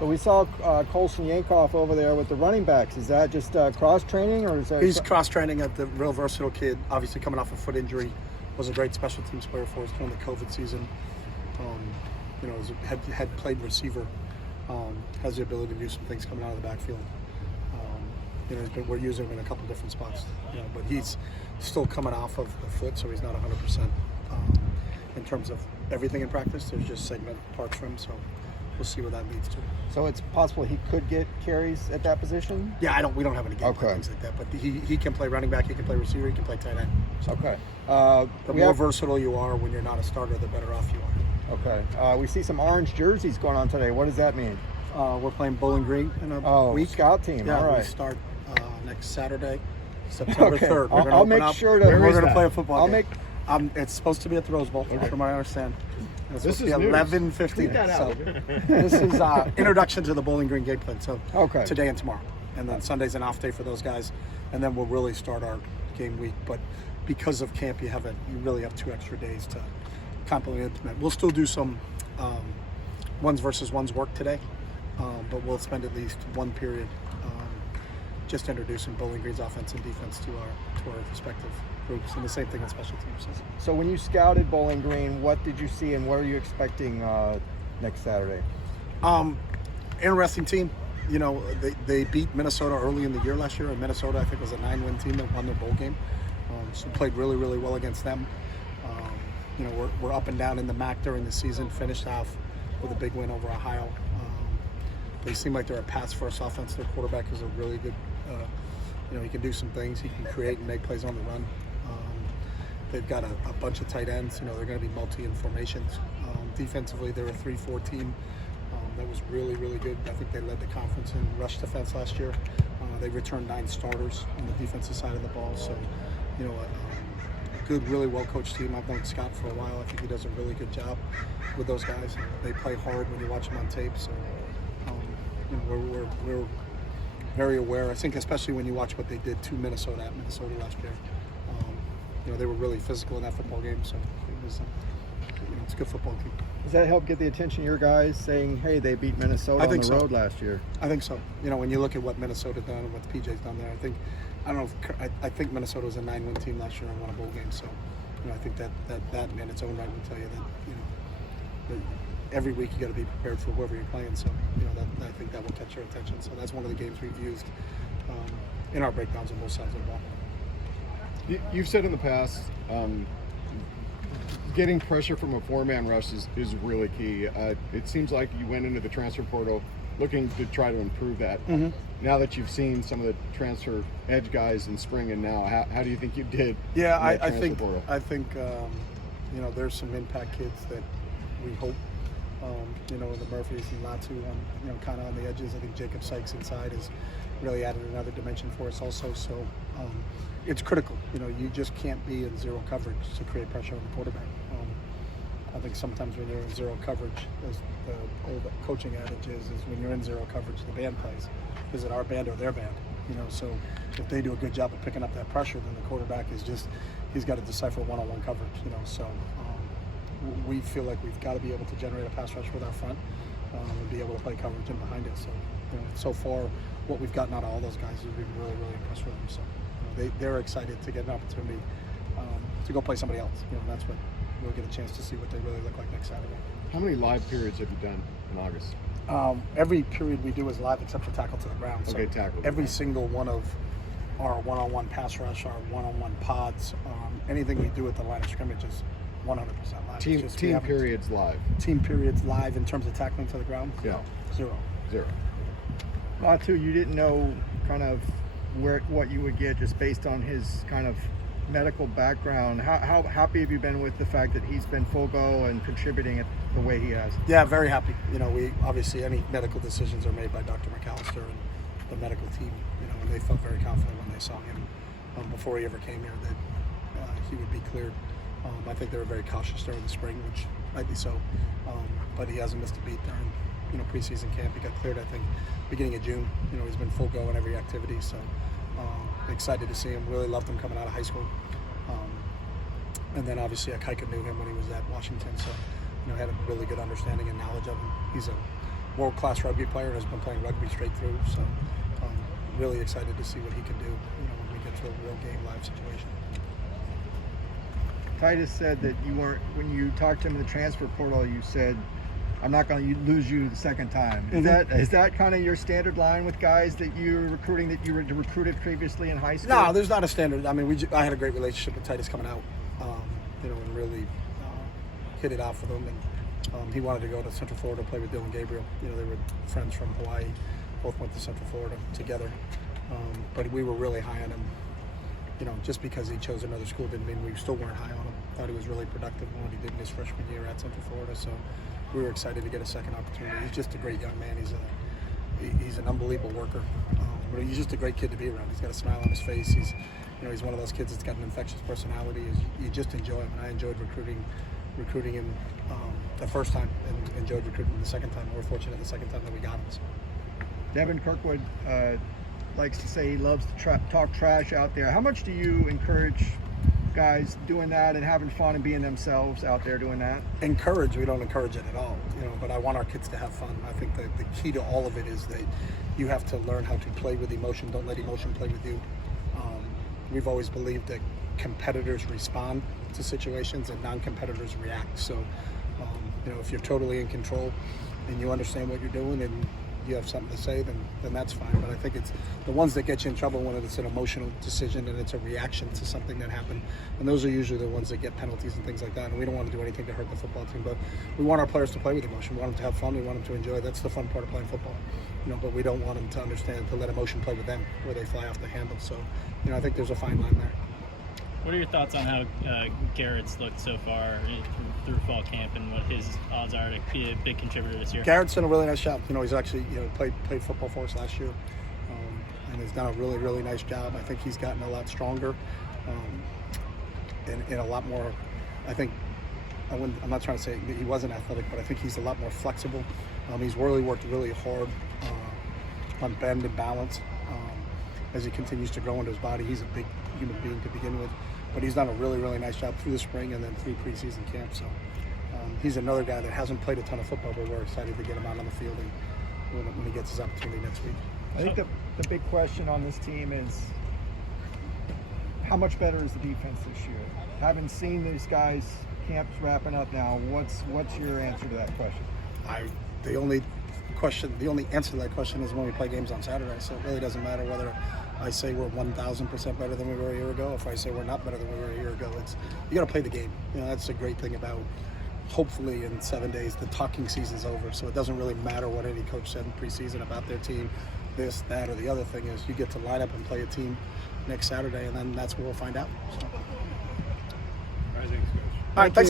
So we saw Colson Yankoff over there with the running backs. Is that just cross-training, or is that... He's cross-training at the real versatile kid, obviously coming off a foot injury, was a great special teams player for us during the COVID season. Had played receiver, has the ability to do some things coming out of the backfield. We're using him in a couple different spots, but he's still coming off of the foot, so he's not 100% in terms of everything in practice. There's just segment parts for him, so we'll see what that leads to. So it's possible he could get carries at that position? Yeah, we don't have any game plan things like that, but he can play running back, he can play receiver, he can play tight end. So okay. The more versatile you are when you're not a starter, the better off you are. Okay. We see some orange jerseys going on today. What does that mean? We're playing Bowling Green in a week. Scout team. Yeah, all right. We start next Saturday, September 3rd. I'll make sure to. We're going to play a football game. I'll it's supposed to be at the Rose Bowl, from what I understand. It's this is 11:15. So this is introduction to the Bowling Green game plan. So today and tomorrow, and then Sunday's an off day for those guys, and then we'll really start our game week. But because of camp, you really have 2 extra days to completely implement. We'll still do some ones versus ones work today, but we'll spend at least one period just introducing Bowling Green's offense and defense to our respective groups, and the same thing in special teams. So when you scouted Bowling Green, what did you see, and what are you expecting next Saturday? Interesting team. They beat Minnesota early in the year last year, and Minnesota, I think, was a 9-win team that won their bowl game. So played really, really well against them. We're up and down in the MAC during the season, finished off with a big win over Ohio. They seem like they're a pass-first offense. Their quarterback is a really good, he can do some things. He can create and make plays on the run. They've got a bunch of tight ends. They're going to be multi-in formations. Defensively, they're a 3-4 team that was really, really good. I think they led the conference in rush defense last year. They returned 9 starters on the defensive side of the ball. So, a good, really well-coached team. I've known Scott for a while. I think he does a really good job with those guys. They play hard when you watch them on tape. So, we're very aware. I think especially when you watch what they did to Minnesota at Minnesota last year. They were really physical in that football game. So it was, it's a good football team. Does that help get the attention of your guys, saying, hey, they beat Minnesota on the road last year? I think so. When you look at what Minnesota done and what PJ's done there, I think Minnesota was a 9-win team last year and won a bowl game. So, I think that in its own right will tell you that every week you got to be prepared for whoever you're playing. So, I think that will catch your attention. So that's one of the games we've used in our breakdowns on both sides of the ball. You've said in the past, getting pressure from a 4-man rush is really key. It seems like you went into the transfer portal looking to try to improve that. Mm-hmm. Now that you've seen some of the transfer edge guys in spring and now, how do you think you did? Yeah, I think there's some impact kids that we hope, the Murphys and Latu, kind of on the edges. I think Jacob Sykes inside has really added another dimension for us also. So it's critical. You just can't be in zero coverage to create pressure on the quarterback. I think sometimes when you're in zero coverage, as the old coaching adage is when you're in zero coverage, the band plays. Is it our band or their band? So if they do a good job of picking up that pressure, then the quarterback he's got to decipher one-on-one coverage. So we feel like we've got to be able to generate a pass rush with our front and be able to play coverage in behind us. So so far, what we've gotten out of all those guys has been really, really impressed with them. So they're excited to get an opportunity to go play somebody else. That's what we'll get a chance to see what they really look like next Saturday. How many live periods have you done in August? Every period we do is live except for tackle to the ground. So tackle. Every single one of our one-on-one pass rush, our one-on-one pods, anything we do at the line of scrimmage is 100% live. Team periods live. Team periods live in terms of tackling to the ground? Yeah. Zero. Latu, you didn't know kind of what you would get just based on his kind of medical background. How happy have you been with the fact that he's been full go and contributing it the way he has? Yeah, very happy. We obviously any medical decisions are made by Dr. McAllister and the medical team. And they felt very confident when they saw him before he ever came here that he would be cleared. I think they were very cautious during the spring, which might be so. But he hasn't missed a beat during preseason camp. He got cleared, I think, beginning of June. He's been full go in every activity. So excited to see him. Really loved him coming out of high school. And then obviously Akaika knew him when he was at Washington. So had a really good understanding and knowledge of him. He's a world-class rugby player and has been playing rugby straight through. So really excited to see what he can do, when we get to a real game live situation. Titus said that you weren't, when you talked to him in the transfer portal, you said, I'm not going to lose you the second time. Is that kind of your standard line with guys that you're recruiting, that you recruited previously in high school? No, there's not a standard. I mean, I had a great relationship with Titus coming out, and really hit it off with him. And he wanted to go to Central Florida to play with Dylan Gabriel. They were friends from Hawaii, both went to Central Florida together. But we were really high on him. Just because he chose another school didn't mean we still weren't high on him. Thought he was really productive in what he did in his freshman year at Central Florida. So we were excited to get a second opportunity. He's just a great young man. He's an unbelievable worker. But he's just a great kid to be around. He's got a smile on his face. He's one of those kids that's got an infectious personality. You just enjoy him. And I enjoyed recruiting him the first time, and enjoyed recruiting him the second time. We're fortunate the second time that we got him. So. Devin Kirkwood likes to say he loves to talk trash out there. How much do you encourage guys doing that and having fun and being themselves out there doing that? Encourage, we don't encourage it at all, but I want our kids to have fun. I think that the key to all of it is that you have to learn how to play with emotion. Don't let emotion play with you. We've always believed that competitors respond to situations and non-competitors react. So, if you're totally in control and you understand what you're doing and you have something to say, then that's fine. But I think it's the ones that get you in trouble when it's an emotional decision and it's a reaction to something that happened. And those are usually the ones that get penalties and things like that. And we don't want to do anything to hurt the football team, but we want our players to play with emotion. We want them to have fun. We want them to enjoy. That's the fun part of playing football. But we don't want them to understand, to let emotion play with them where they fly off the handle. So, I think there's a fine line there. What are your thoughts on how Garrett's looked so far through fall camp and what his odds are to be a big contributor this year? Garrett's done a really nice job. He's actually played football for us last year, and has done a really, really nice job. I think he's gotten a lot stronger, and a lot more. I'm not trying to say that he wasn't athletic, but I think he's a lot more flexible. He's really worked really hard on bend and balance as he continues to grow into his body. He's a big human being to begin with, but he's done a really, really nice job through the spring and then through preseason camp. So he's another guy that hasn't played a ton of football, but we're excited to get him out on the field and when he gets his opportunity next week. I think the big question on this team is how much better is the defense this year? Having seen these guys, camps wrapping up now, what's your answer to that question? The only answer to that question is when we play games on Saturday. So it really doesn't matter whether I say we're 1,000% better than we were a year ago. If I say we're not better than we were a year ago, you got to play the game. That's the great thing about, hopefully in 7 days, the talking season's over. So it doesn't really matter what any coach said in preseason about their team, this, that, or the other thing is you get to line up and play a team next Saturday, and then that's where we'll find out. So. All right, thanks, Coach. All right, thanks.